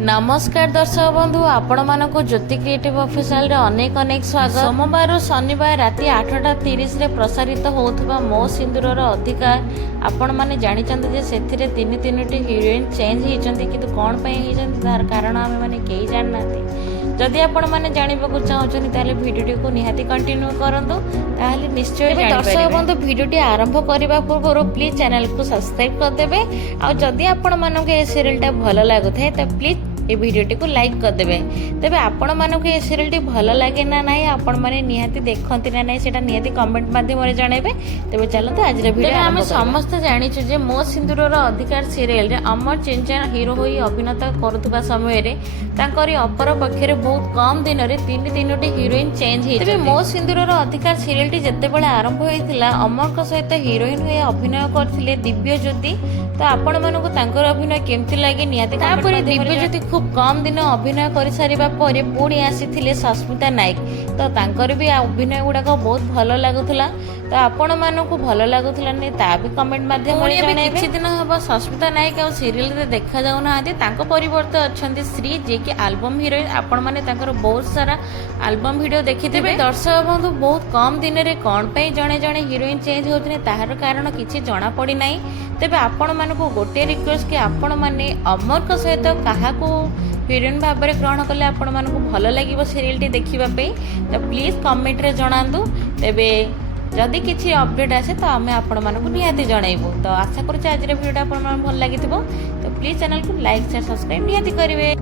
नमस्कार दर्शक बंधु आपण मानक ज्योति क्रिएटिव ऑफिशियल रे अनेक अनेक स्वागत। सोमवार और शनिवार राति 8:30 रे प्रसारित होउथबा मो सिंदूरर अधिकार आपण माने जानि चंद जे सेथिरे तीन हीरोइन चेंज हिचंती किंतु कोन पय हिचंती तार कारण आमे माने केही जान नाती। जदि आपण माने जानिबाकू चाहउछनी ताले भिडियो को निहाती कंटिन्यू करंतु ताले निश्चय जानि पारिबे। दर्शक बंधु भिडियोटी आरंभ करिबा पूर्व प्लीज चैनल को सब्सक्राइब कर देबे आ जदि आपण मानक ए सीरियलटा भलो लागुथाय त प्लीज ये भिडियोटी को लाइक करदे। तेबे आपण मानक ये सीरियलटी भल लगे ना नाई आपण माने निहाती देखंती ना नाई सेटा निहाती कमेंट माध्यम रे जणेबे। तेबे चलते आज रे वीडियो हम समस्त जानि छु जे मो सिंदूरर अधिकार सीरियल रे अमर चिंचा हीरो होई अभिनेता करथुबा समय रे तांकरी अपर पक्षरे बहुत कम दिन रे तीनोटी हीरोइन चेंज हे। तेबे मो सिंदूरर अधिकार सीरियलटी जत्ते बेले आरंभ होइतिला अमर को सहित हीरोइन होई अभिनय करथिले दिव्य ज्योति। तो आपण मानक तांकर अभिनय केमति लागे निहाती तापर दिव्य ज्योति खूब कम दिन अभिनय कर सारिबा परे पुणी आसीथिले सस्मिता नायक। तो तांकर भी अभिनय गुड़ाक बहुत भल लगुला। तो आपण मानक भल लगुला नहीं ता भी कमेंट माध्यम रे किछि दिन हबो सस्मिता नायक आ सीरियल रे देखा जाउ ना आदि तांको परिवर्ते अछंती श्री जे कि एल्बम हीरोइन। आपण माने तांकर बहुत सारा एल्बम वीडियो देखिथिबे। दर्शक बंधु बहुत कम दिन रे कोन पई जणे जणे हीरोइन चेंज होतने ताहार कारण किछि जणा पड़ी नाही। तेबे आपण मानक गोटे रिक्वेस्ट कि आपण माने अमर को सहित काहाको हीरोइन भाव में ग्रहण कले आपण मानक भल लगे सीरियलटी देखा। तो प्लीज कमेंट रे जणांतु। तेबे जदि किसी अपडेट आसे तो आम आपण मानक निहाती जणाइबु। तो आशा करूँ आज वीडियो आपण भल लगी। तो प्लीज चैनल को लाइक शेयर सब्सक्राइब निहाती करेंगे।